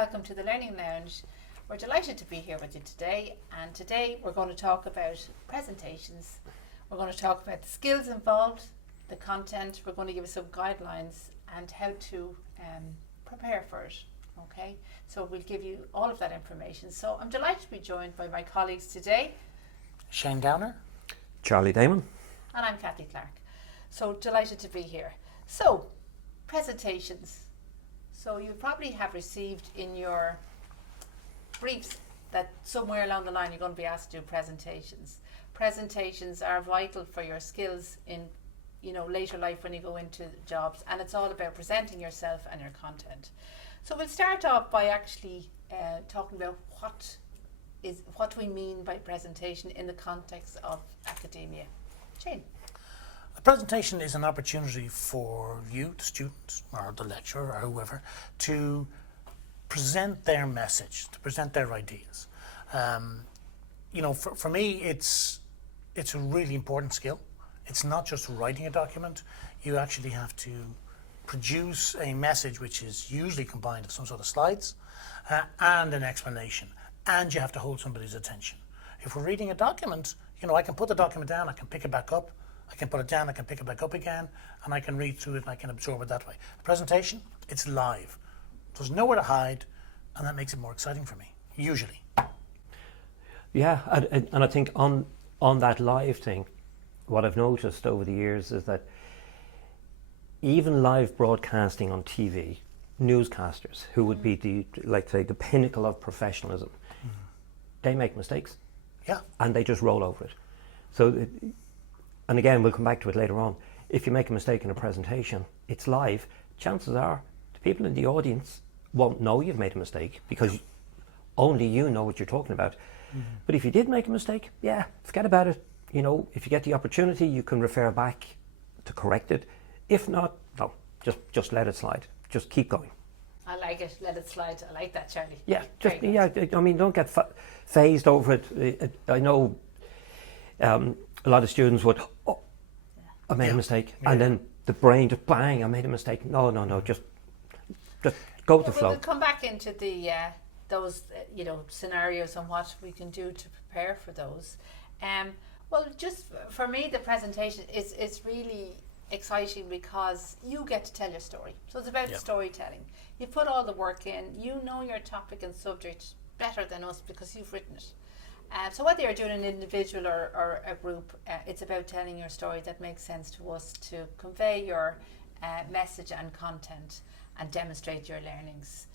welcome to the Learning Lounge. We're delighted to be here with you today, and today we're going to talk about presentations. We're going to talk about the skills involved, the content. We're going to give you some guidelines and how to prepare for it. Okay, so we'll give you all of that information. So I'm delighted to be joined by my colleagues today. Shane Downer. Charlie Damon. And I'm Kathy Clark. So delighted to be here. So, presentations. So you probably have received in your briefs that somewhere along the line you're going to be asked to do presentations. Presentations are vital for your skills in, later life when you go into jobs, and it's all about presenting yourself and your content. So we'll start off by actually talking about what we mean by presentation in the context of academia. Shane. A presentation is an opportunity for you, the student, or the lecturer, or whoever, to present their message, to present their ideas. For me, it's a really important skill. It's not just writing a document. You actually have to produce a message which is usually combined of some sort of slides and an explanation, and you have to hold somebody's attention. If we're reading a document, I can put the document down, I can pick it back up, I can put it down, I can pick it back up again, and I can read through it and I can absorb it that way. A presentation, it's live. There's nowhere to hide, and that makes it more exciting for me, usually. Yeah, and I think on that live thing, what I've noticed over the years is that even live broadcasting on TV, newscasters, who would be the pinnacle of professionalism, they make mistakes. Yeah. And they just roll over it. So, and again, we'll come back to it later on. If you make a mistake in a presentation, it's live. Chances are the people in the audience won't know you've made a mistake because only you know what you're talking about. But if you did make a mistake, forget about it. If you get the opportunity, you can refer back to correct it. If not, no, just let it slide. Just keep going. I like it. Let it slide. I like that, Charlie. Yeah, don't get phased over it. I know a lot of students would, I made a mistake, and then the brain just bang, I made a mistake. No, just go with the flow. We'll come back into the those scenarios and what we can do to prepare for those. Well, just for me, the presentation is really exciting because you get to tell your story. So it's about storytelling. You put all the work in. You know your topic and subject better than us because you've written it. So whether you're doing an individual or a group, it's about telling your story that makes sense to us to convey your message and content and demonstrate your learnings.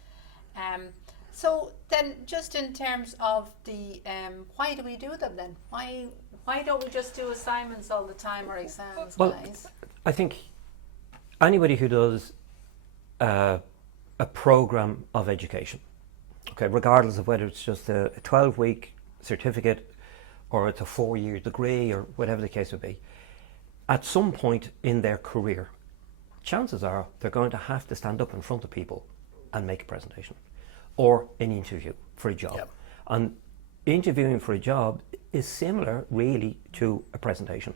So then, just in terms of the why do we do them then? Why don't we just do assignments all the time or exams, guys? I think anybody who does a program of education, okay, regardless of whether it's just a 12-week certificate or it's a 4-year degree or whatever the case would be, at some point in their career, chances are they're going to have to stand up in front of people and make a presentation or an interview for a job. Yep. And interviewing for a job is similar really to a presentation.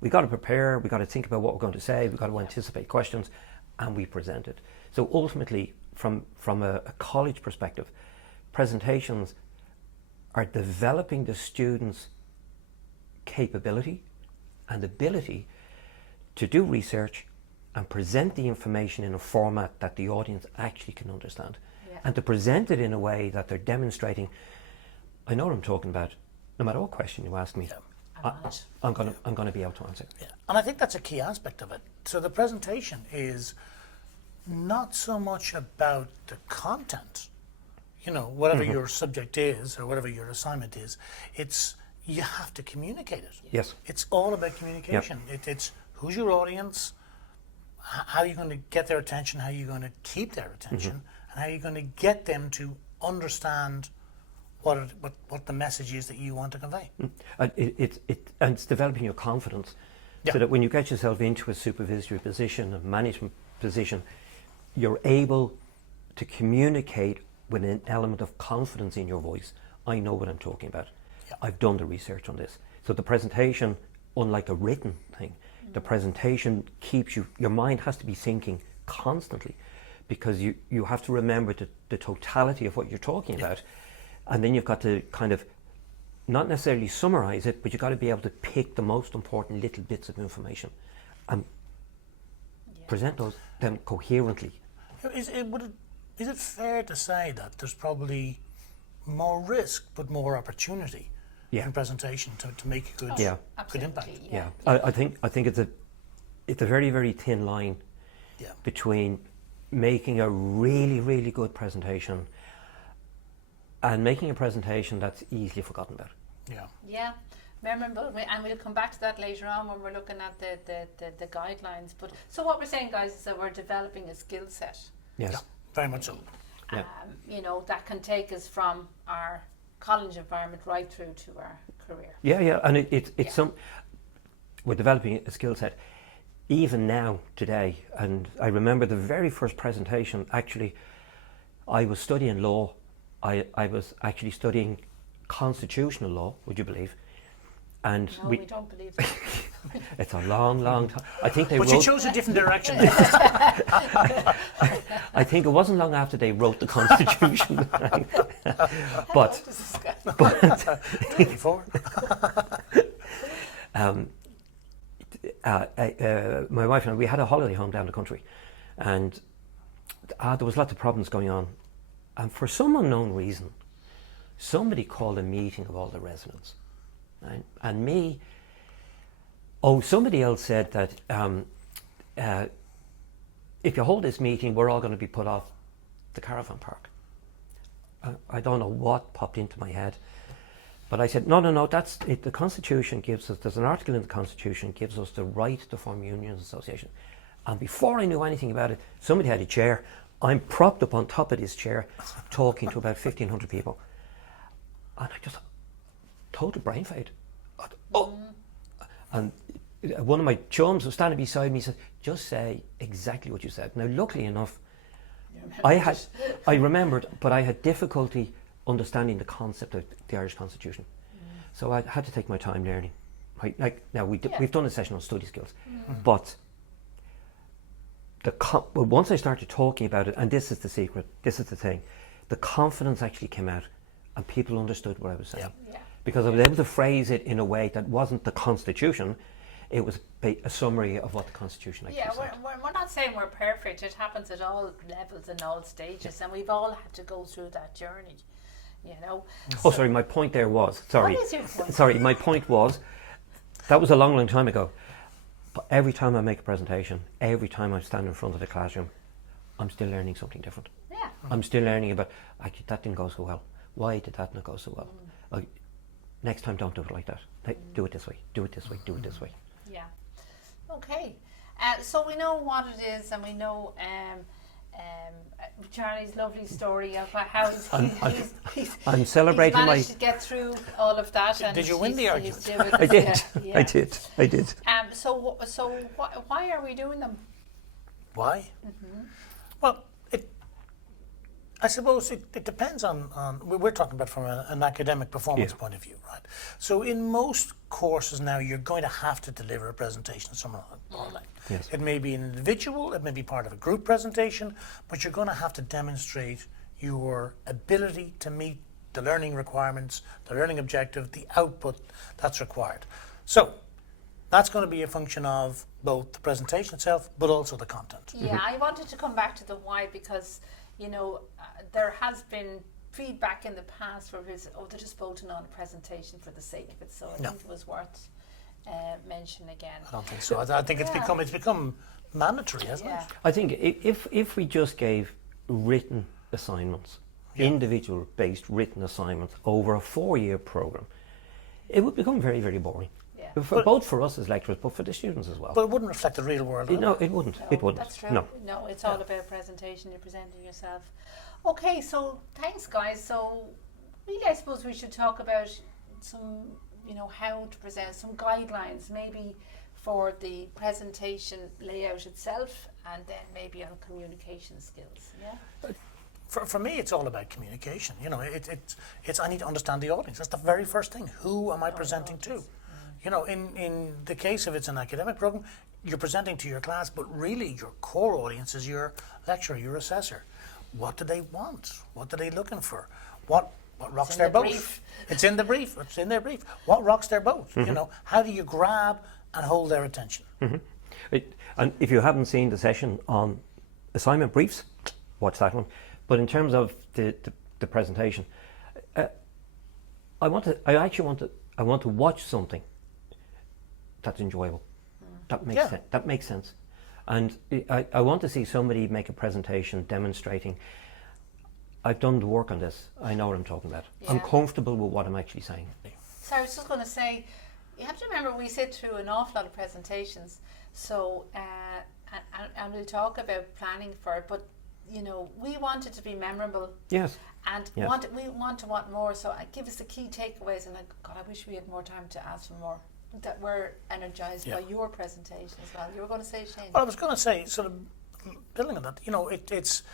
We got to prepare, we got to think about what we're going to say, we got to anticipate questions, and we present it. So ultimately, from a college perspective, presentations are developing the students' capability and ability to do research and present the information in a format that the audience actually can understand. Yeah. And to present it in a way that they're demonstrating, I know what I'm talking about, no matter what question you ask me. Yeah. I'm going to be able to answer. Yeah. And I think that's a key aspect of it. So the presentation is not so much about the content, whatever your subject is or whatever your assignment is. It's you have to communicate it. Yes. It's all about communication. Yep. It's who's your audience, how are you going to get their attention, how are you going to keep their attention, and how are you going to get them to understand what the message is that you want to convey. And it's developing your confidence, so that when you get yourself into a supervisory position, a management position, you're able to communicate with an element of confidence in your voice. I know what I'm talking about. I've done the research on this. So the presentation, unlike a written thing, the presentation keeps your mind has to be thinking constantly, because you have to remember the totality of what you're talking about, and then you've got to kind of not necessarily summarize it, but you've got to be able to pick the most important little bits of information and present them coherently. Is it fair to say that there's probably more risk but more opportunity in presentation to make a good impact? Yeah. I think it's a very, very thin line between making a really, really good presentation and making a presentation that's easily forgotten about. Yeah, memorable, and we'll come back to that later on when we're looking at the guidelines. But so what we're saying, guys, is that we're developing a skill set. Yes. Yeah, very much so. You know, that can take us from our college environment right through to our career. Yeah, and it's we're developing a skill set even now today. And I remember the very first presentation. Actually, I was studying law. I was actually studying constitutional law. Would you believe? And no, we don't believe that. It's a long, long time. I think they But wrote. you chose a different direction. I think it wasn't long after they wrote the Constitution. but 24. My wife and I, we had a holiday home down the country, and there was lots of problems going on. And for some unknown reason, somebody called a meeting of all the residents. Right? And me, somebody else said that if you hold this meeting, we're all going to be put off the caravan park. I don't know what popped into my head. But I said, no, that's it. The Constitution gives us, there's an article in the Constitution gives us the right to form unions association. And before I knew anything about it, somebody had a chair. I'm propped up on top of this chair talking to about 1,500 people. And I just, total brain fade. And one of my chums was standing beside me and said, just say exactly what you said. Now, luckily enough, I remembered, but I had difficulty understanding the concept of the Irish Constitution. So I had to take my time learning. Right? Like now we've done a session on study skills, but once I started talking about it, and this is the secret, this is the thing, the confidence actually came out, and people understood what I was saying. Because I was able to phrase it in a way that wasn't the Constitution, it was a summary of what the Constitution actually said. We're not saying we're perfect. It happens at all levels and all stages, and we've all had to go through that journey. You know. Sorry, my point there was, sorry. What is your point? Sorry, my point was, that was a long, long time ago. But every time I make a presentation, every time I stand in front of the classroom, I'm still learning something different. Yeah. I'm still learning about, actually, that didn't go so well. Why did that not go so well? Next time, don't do it like that. Do it this way, do it this way, do it this way. Yeah. Okay. So we know what it is, and we know Charlie's lovely story of how I'm celebrating he's managed to get through all of that. And Did you win the argument? I did. I did. So why are we doing them? Why? Well, I suppose it depends on we're talking about from an academic performance point of view, right? So in most courses now, you're going to have to deliver a presentation somewhere online. Yes. It may be an individual, it may be part of a group presentation, but you're going to have to demonstrate your ability to meet the learning requirements, the learning objective, the output that's required. So that's going to be a function of both the presentation itself, but also the content. Yeah, I wanted to come back to the why because, you know, there has been feedback in the past where it's, they're just voting on a presentation for the sake of it. So I think it was worth mention again. I don't think so. I think it's become mandatory, hasn't it? I think if we just gave written assignments, individual based written assignments over a 4-year program, it would become very, very boring. Yeah. Both for us as lecturers, but for the students as well. But it wouldn't reflect the real world. No, it wouldn't. No, It wouldn't. That's true. No. It's all about presentation. You're presenting yourself. Okay, so thanks, guys. So really, I suppose we should talk about some, you know, how to present, some guidelines, maybe for the presentation layout itself, and then maybe on communication skills. Yeah. For me, it's all about communication. You know, it's I need to understand the audience. That's the very first thing. Who am I presenting to? You know, in the case of it's an academic program, you're presenting to your class, but really your core audience is your lecturer, your assessor. What do they want? What are they looking for? What rocks in their the boat? brief. It's in the brief. It's in their brief. What rocks their boat? You know, how do you grab and hold their attention? And if you haven't seen the session on assignment briefs, watch that one. But in terms of the presentation, I want to watch something that's enjoyable. That makes Yeah. sense. That makes sense. And I want to see somebody make a presentation demonstrating, I've done the work on this. I know what I'm talking about. I'm Yeah. comfortable with what I'm actually saying. So I was just going to say, you have to remember we sit through an awful lot of presentations. So, and we'll talk about planning for it, but you know, we want it to be memorable. Yes. And Yes. we want more. So give us the key takeaways. And God, I wish we had more time to ask for more. That we're energized by your presentation as well. You were going to say, Shane. Well, I was going to say, sort of building on that, you know, it's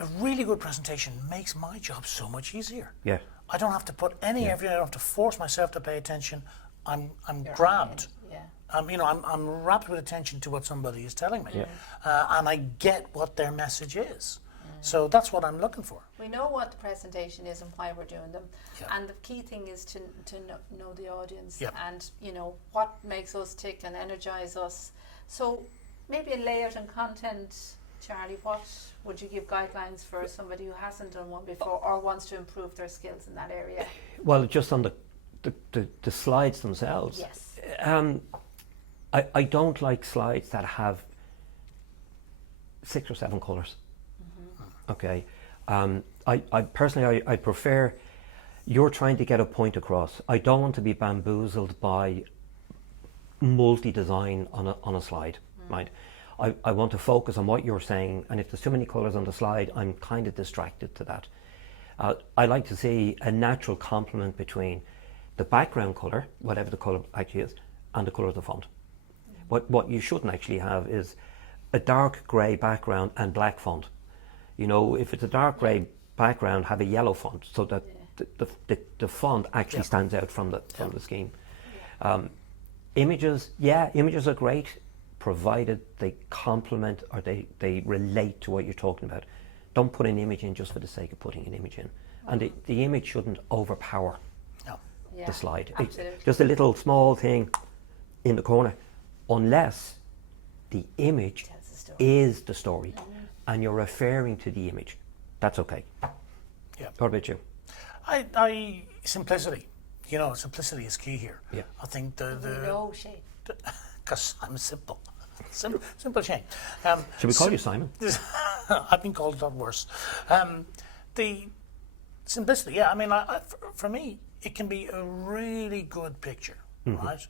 a really good presentation makes my job so much easier. Yeah. I don't have to put any effort. I don't have to force myself to pay attention. I'm You're grabbed. Yeah. You know, I'm wrapped with attention to what somebody is telling me, and I get what their message is. So that's what I'm looking for. We know what the presentation is and why we're doing them, Yeah. and the key thing is to know the audience Yeah. and you know what makes us tick and energize us. So maybe a layout and content, Charlie. What would you give guidelines for somebody who hasn't done one before or wants to improve their skills in that area? Well, just on the slides themselves. Yes. I don't like slides that have 6 or 7 colours. Okay. I personally, I prefer, you're trying to get a point across. I don't want to be bamboozled by multi-design on a slide, right? I want to focus on what you're saying, and if there's too many colours on the slide, I'm kind of distracted to that. I like to see a natural complement between the background colour, whatever the colour actually is, and the colour of the font. What you shouldn't actually have is a dark grey background and black font. You know, if it's a dark grey background, have a yellow font so that the font actually stands out from the scheme. Images are great, provided they complement or they relate to what you're talking about. Don't put an image in just for the sake of putting an image in. And the image shouldn't overpower Yeah, the slide. absolutely. Just a little small thing in the corner, unless the image Tells the story. is the story and you're referring to the image. That's okay. Yeah. What about you? I simplicity. You know, simplicity is key here. Yeah. I think No, Shane. because I'm simple. Simple Shane. Should we call you Simon? I've been called a lot worse. The simplicity, yeah. I mean, for me, it can be a really good picture, right?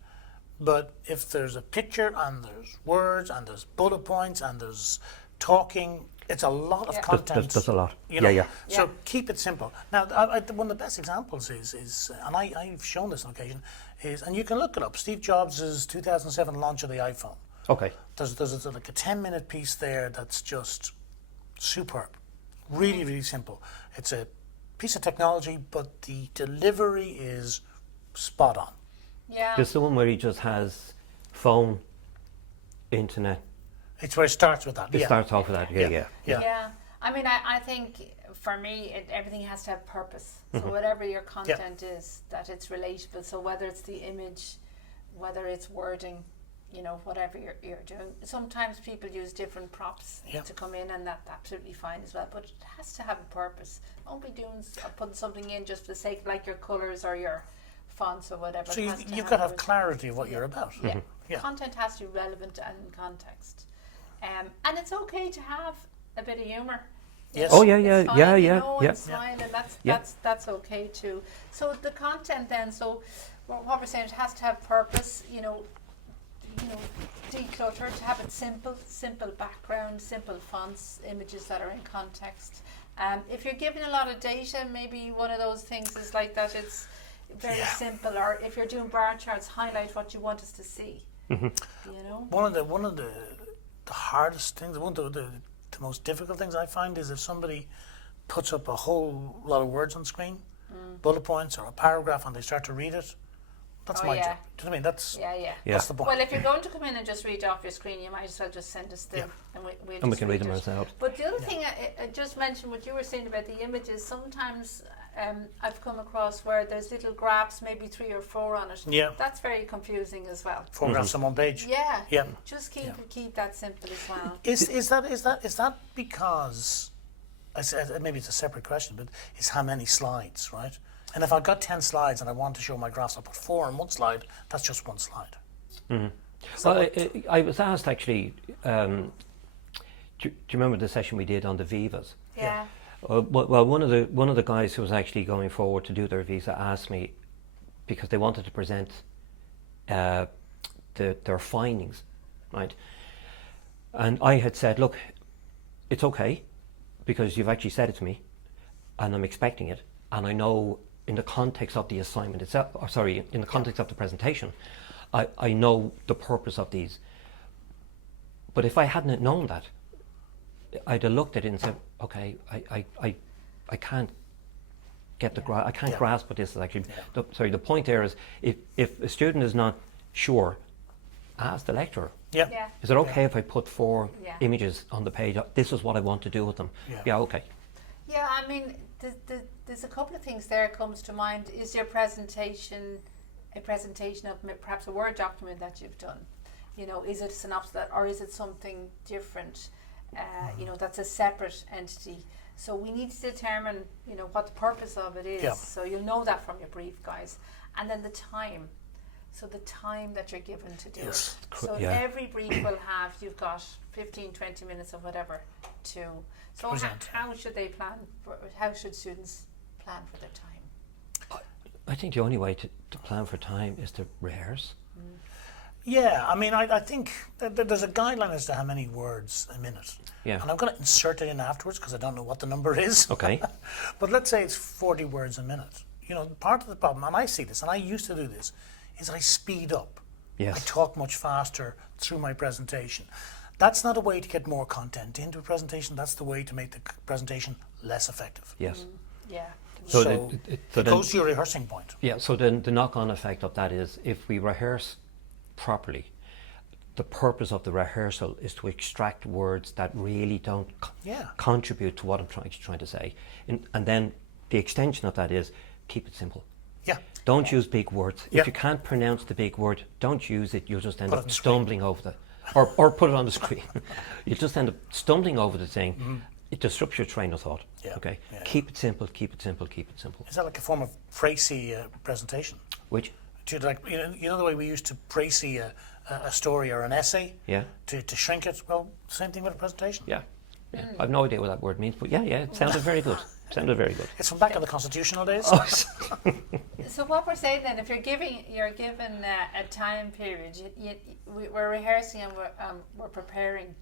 But if there's a picture and there's words and there's bullet points and there's talking, it's a lot of content. There's a lot. You know? Yeah. So Yeah. keep it simple. Now, one of the best examples is and I've shown this on occasion, is, and you can look it up, Steve Jobs' 2007 launch of the iPhone. Okay. There's like a 10-minute piece there that's just superb. Really, really simple. It's a piece of technology, but the delivery is spot on. Yeah. There's the one where he just has phone, internet. It's where it starts with that. It yeah. starts off with that. Yeah. Yeah. I mean, I think for me, everything has to have purpose. So whatever your content is, that it's relatable. So whether it's the image, whether it's wording, you know, whatever you're doing. Sometimes people use different props to come in, and that's absolutely fine as well. But it has to have a purpose. Don't be putting something in just for the sake, like your colours or your fonts or whatever. So It has you've got to have a- clarity of what you're about. Yeah. Yeah. Content has to be relevant and in context. And it's okay to have a bit of humour. Yes. Oh yeah. It's fine, Yeah. you Yeah. know, Yeah. and smile, and Yeah. that's okay too. So the content then, so what we're saying, it has to have purpose. You know, declutter, to have it simple background, simple fonts, images that are in context. If you're giving a lot of data, maybe one of those things is like that. It's very simple. Or if you're doing bar charts, highlight what you want us to see. You know. One of the hardest things, one of the most difficult things I find is if somebody puts up a whole lot of words on screen, bullet points or a paragraph, and they start to read it, That's Oh, my yeah. job. Do you know what I mean? That's Yeah. that's the point. Well, if you're going to come in and just read off your screen, you might as well just send us the, Yeah. and we'll And we just can read them it. ourselves. But the other thing I just mentioned what you were saying about the images. Sometimes I've come across where there's little graphs, maybe 3 or 4 on it. Yeah. That's very confusing as well. Photographs on one page. Yeah. Yeah. Just keep that simple as well. Is that because I said maybe it's a separate question, but it's how many slides, right? And if I've got 10 slides and I want to show my graphs, I'll put 4 on one slide. That's just one slide. Well, I was asked actually, do you remember the session we did on the Vivas? Yeah. Well, one of the guys who was actually going forward to do their visa asked me, because they wanted to present their findings, right? And I had said, look, it's okay, because you've actually said it to me, and I'm expecting it, and I know in the context of the assignment itself, or sorry, in the context of the presentation, I know the purpose of these. But if I hadn't known that, I'd have looked at it and said, okay, I can't get the I can't grasp what this is actually. The point there is, if a student is not sure, ask the lecturer. Yeah. Yeah. Is it okay if I put 4 Yeah. images on the page? This is what I want to do with them. Yeah, okay. Yeah, I mean, there's a couple of things there comes to mind. Is your presentation a presentation of perhaps a Word document that you've done? You know, is it a synopsis or is it something different? You know, that's a separate entity. So we need to determine, you know, what the purpose of it is. Yeah. So you'll know that from your brief, guys. And then the time. So the time that you're given to do Yes. it. So Yeah. every brief will have, you've got 15, 20 minutes or whatever to. So Present. how should they plan? How should students plan for their time? I think the only way to plan for time is to rehearse. Yeah, I mean, I think that there's a guideline as to how many words a minute. Yeah. And I'm going to insert it in afterwards because I don't know what the number is. Okay. But let's say it's 40 words a minute. You know, part of the problem, and I see this, and I used to do this, is I speed up. Yes. I talk much faster through my presentation. That's not a way to get more content into a presentation. That's the way to make the presentation less effective. Yes. Yeah. So So it it then- goes to your rehearsing point. Yeah, so then the knock-on effect of that is if we rehearse properly, the purpose of the rehearsal is to extract words that really don't Yeah. contribute to what I'm trying to say. And then the extension of that is keep it simple. Yeah. Don't use big words. Yeah. If you can't pronounce the big word, don't use it. You'll just end Put it up on the screen. stumbling over the, or put it on the screen. You'll just end up stumbling over the thing. It disrupts your train of thought. Yeah. Okay. Yeah. Keep it simple. Keep it simple. Keep it simple. Is that like a form of précis presentation? Which, To like, you know the way we used to précis a story or an essay? yeah. To shrink it? Well, same thing with a presentation. Yeah. I've no idea what that word means, but yeah, it sounded very good. Sounded very good. It's from back in the constitutional days. So what we're saying then, if you're given a time period, we're rehearsing and we're preparing,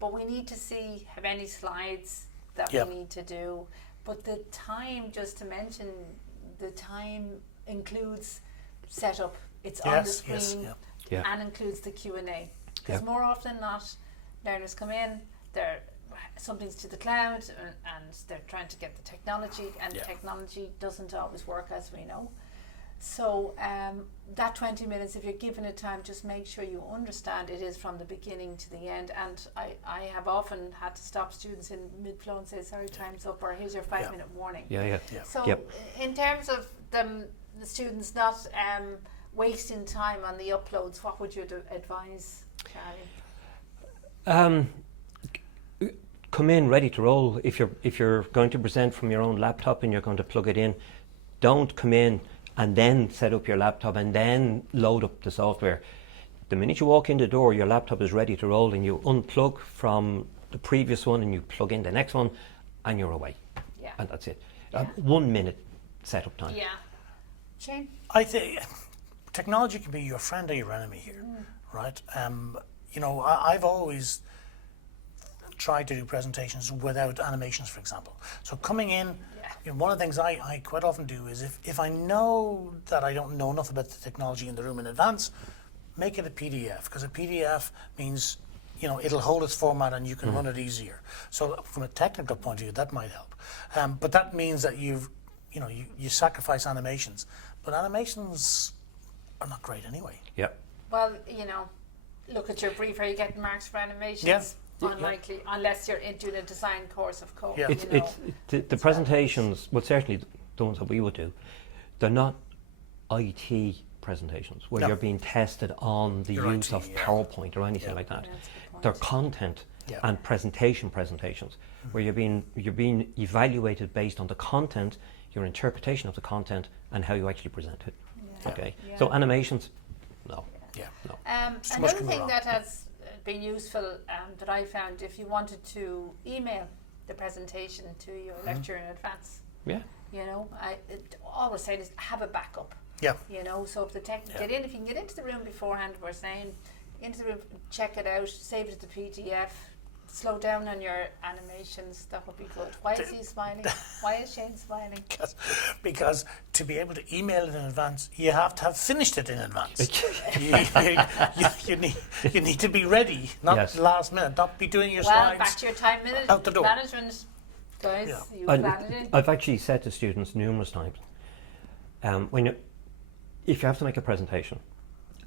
but we need to see how many slides that Yep. we need to do. But the time, just to mention, the time includes setup. It's on the Yes, screen yes, yeah. Yeah. and includes the Q&A. Because Yeah. more often than not, learners come in, something's to the cloud, and they're trying to get the technology, and Yeah. technology doesn't always work, as we know. So that 20 minutes, if you're given it time, just make sure you understand it is from the beginning to the end. And I have often had to stop students in mid-flow and say, sorry, time's up, or here's your 5-minute warning. Yeah. Yeah. So Yep. in terms of the students not wasting time on the uploads, what would you advise, Charlie? Come in ready to roll. If you're going to present from your own laptop and you're going to plug it in, don't come in and then set up your laptop and then load up the software. The minute you walk in the door, your laptop is ready to roll, and you unplug from the previous one and you plug in the next one, and you're away. Yeah. And that's it. Yeah. 1 minute setup time. Yeah. Shane? I think technology can be your friend or your enemy here, right? You know, I've always tried to do presentations without animations, for example. So coming in, you know, one of the things I quite often do is if I know that I don't know enough about the technology in the room in advance, make it a PDF, because a PDF means, you know, it'll hold its format and you can run it easier. So from a technical point of view, that might help. But that means that you sacrifice animations. But animations are not great anyway. Yeah. Well, you know, look at your brief. Are you getting marks for animations? Yeah. Unlikely, unless you're doing a design course of code. Yeah. You know. The presentations, well, certainly the ones that we would do, they're not IT presentations where No. you're being tested on the Your use IT, of yeah. PowerPoint or anything Yeah. like that. Yeah, that's a good point. They're content Yeah. and presentations where you're being evaluated based on the content, your interpretation of the content, and how you actually present it. Yeah. Okay. Yeah. So animations, no. Yeah. No. So much Another can go thing wrong. that has been useful that I found, if you wanted to email the presentation to your lecturer in advance, Yeah. you know, always say is have a backup. Yeah. You know, so if the tech Yeah. get in, if you can get into the room beforehand, we're saying into the room, check it out, save it to PDF, slow down on your animations. That would be good. Why is he smiling? Why is Shane smiling? Because to be able to email it in advance, you have to have finished it in advance. you need to be ready, not Yes. last minute. Not be doing your Well, slides. back to your time out the door. management, guys. Yeah. You plan it in. I've actually said to students numerous times, if you have to make a presentation,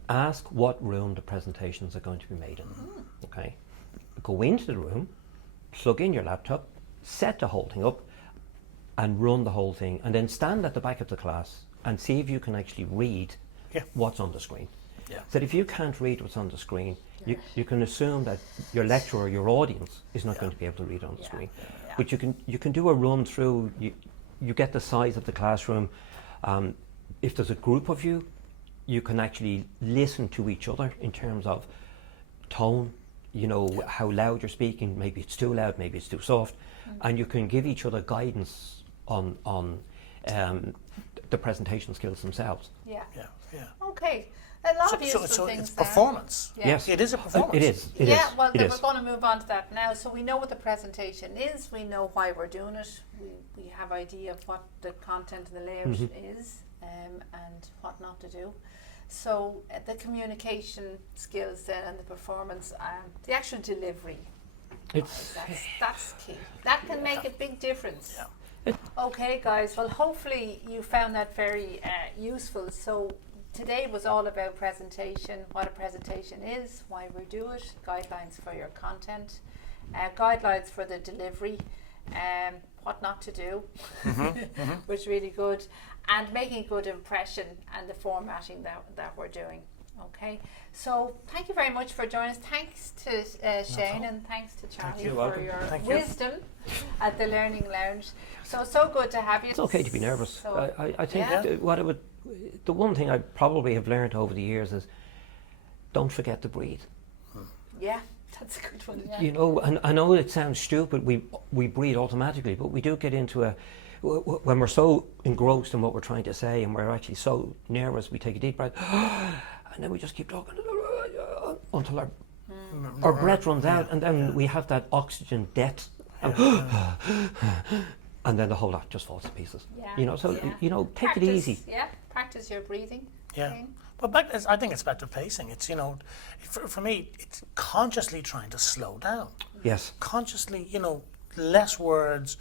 ask what room the presentations are going to be made in. Okay, go into the room, plug in your laptop, set the whole thing up, and run the whole thing, and then stand at the back of the class and see if you can actually read Yeah. what's on the screen. Yeah. So if you can't read what's on the screen, you can assume that your lecturer, your audience, is not going to be able to read on the Yeah. screen. Yeah. But you can do a run through. You get the size of the classroom. If there's a group of you, you can actually listen to each other in terms of tone. You know how loud you're speaking. Maybe it's too loud. Maybe it's too soft, and you can give each other guidance on the presentation skills themselves. Yeah. Yeah. Yeah. Okay. A lot of useful So things it's there. performance. Yeah. Yes, It is a performance. It is. It yeah, is. well, it then is. we're going to move on to that now. So we know what the presentation is. We know why we're doing it. We have idea of what the content and the layout is, and what not to do. So the communication skills then and the performance, the actual delivery. It's That's key. That can make a big difference. Yeah. Okay, guys. Well, hopefully you found that very useful. So today was all about presentation, what a presentation is, why we do it, guidelines for your content, guidelines for the delivery, what not to do, was really good, and making a good impression and the formatting that we're doing. Okay, so thank you very much for joining us. Thanks to Shane and thanks to Charlie You're for welcome. your Thank you. wisdom at the Learning Lounge. So good to have you. It's okay to be nervous. So, I think yeah. the one thing I probably have learned over the years is don't forget to breathe. yeah, that's a good one. Yeah. You know, and I know it sounds stupid. We breathe automatically, but we do get into when we're so engrossed in what we're trying to say, and we're actually so nervous. We take a deep breath, and then we just keep talking until our breath runs out, and then we have that oxygen debt. And then the whole lot just falls to pieces. Yeah, You know, so yeah. you know, take Practice, it easy. Yeah, practice your breathing. Yeah. Shane. But I think it's back to pacing. It's, you know, for me, it's consciously trying to slow down. Yes. Consciously, you know, less words,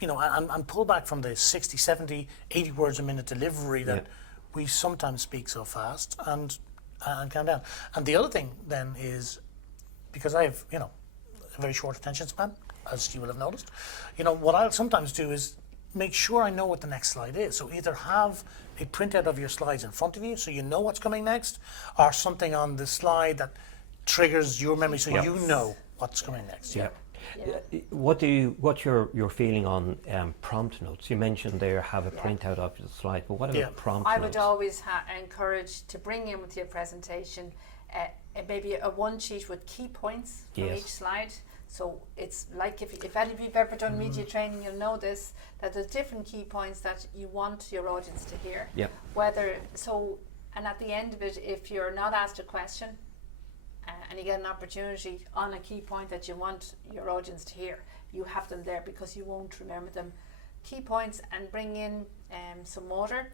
you know, and pull back from the 60, 70, 80 words a minute delivery that we sometimes speak so fast, and calm down. And the other thing then is, because I have, you know, a very short attention span, as you will have noticed, you know, what I'll sometimes do is make sure I know what the next slide is. So either have a printout of your slides in front of you so you know what's coming next, or something on the slide that triggers your memory so you know what's coming next. Yeah. Yeah. What's your feeling on prompt notes? You mentioned there have a printout of the slide, but what about prompt I notes? would always encourage to bring in with your presentation maybe a one sheet with key points from Yes. each slide. So it's like if any of you've ever done media training, you'll know this, that there's different key points that you want your audience to hear. Yeah. And at the end of it, if you're not asked a question and you get an opportunity on a key point that you want your audience to hear, you have them there because you won't remember them. Key points, and bring in some water.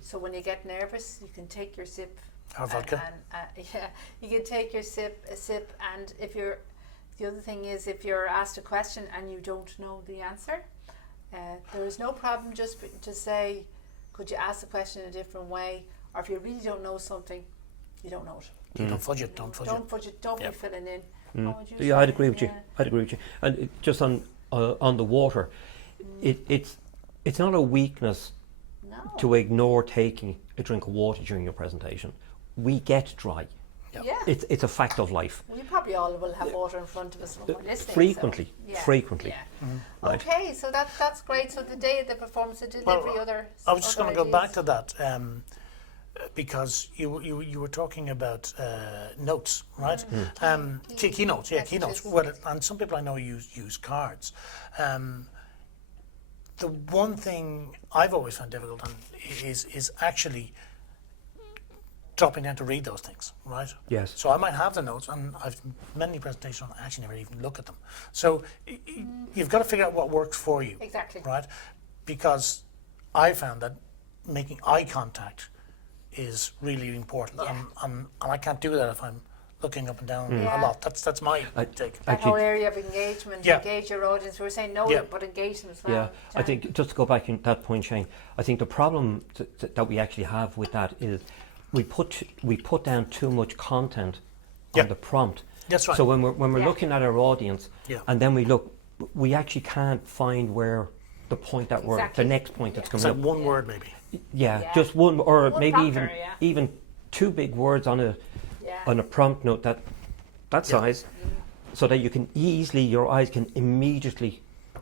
So when you get nervous, you can take your sip. Or vodka. Yeah, you can take your a sip, and the other thing is, if you're asked a question and you don't know the answer, there is no problem just to say, could you ask the question in a different way, or if you really don't know something, you don't know it. You don't fudge it. Don't fudge it. Don't fudge it. Don't Yep. be filling in. What would you Yeah, I'd say? agree with you. Yeah. I'd agree with you. And just on the water, it's not a weakness No. to ignore taking a drink of water during your presentation. We get dry. Yeah. It's a fact of life. We probably all will have water in front of us when we're listening. Frequently, so, yeah, frequently. Yeah. Right. Okay, so that's great. So the day of the performance, the delivery, other. I was just other going to go back ideas? to that because you were talking about notes, right? Keynotes, yeah, keynotes. Messages. Well, and some people I know use cards. The one thing I've always found difficult is actually dropping down to read those things, right? Yes. So I might have the notes, and I've many presentations I actually never even look at them. So you've got to figure out what works for you. Exactly. Right? Because I found that making eye contact is really important, Yeah. and I can't do that if I'm looking up and down Yeah. a lot. That's my take. That Actually- whole area of engagement, Yeah. engage your audience. We were saying no, Yeah. but engage them as well. Yeah, I Jan? think just to go back to that point, Shane, I think the problem that we actually have with that is we put down too much content Yeah. on the prompt. That's right. So when we're Yeah. looking at our audience, Yeah. and then we actually can't find where the point that Exactly. the next point that's It's coming like up. one word maybe. Yeah, Yeah. just one, or One maybe prompter, yeah. even two big words on a Yeah. prompt note that Yeah. size, so that you can your eyes can immediately Yeah.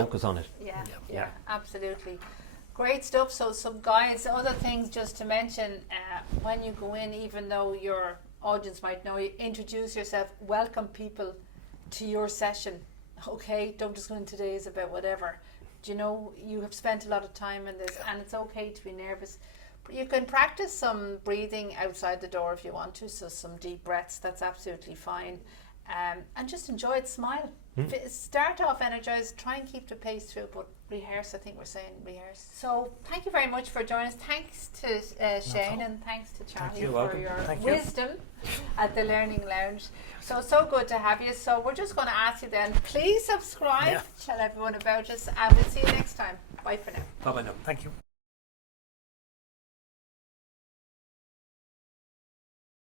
focus on it. Yeah, Yeah. yeah, absolutely. Great stuff. So some guys, other things just to mention, when you go in, even though your audience might know you, introduce yourself, welcome people to your session. Okay, don't just go in today is about whatever. Do you know, you have spent a lot of time in this, and it's okay to be nervous. But you can practice some breathing outside the door if you want to, so some deep breaths, that's absolutely fine. And just enjoy it, smile. Start off energized, try and keep the pace through, but rehearse, I think we're saying rehearse. So thank you very much for joining us. Thanks to Shane and thanks to Charlie you. for Welcome. your Thank you. wisdom at the Learning Lounge. So good to have you. So we're just going to ask you then, please subscribe, Yeah. tell everyone about us, and we'll see you next time. Bye for now. Bye-bye now. Thank you.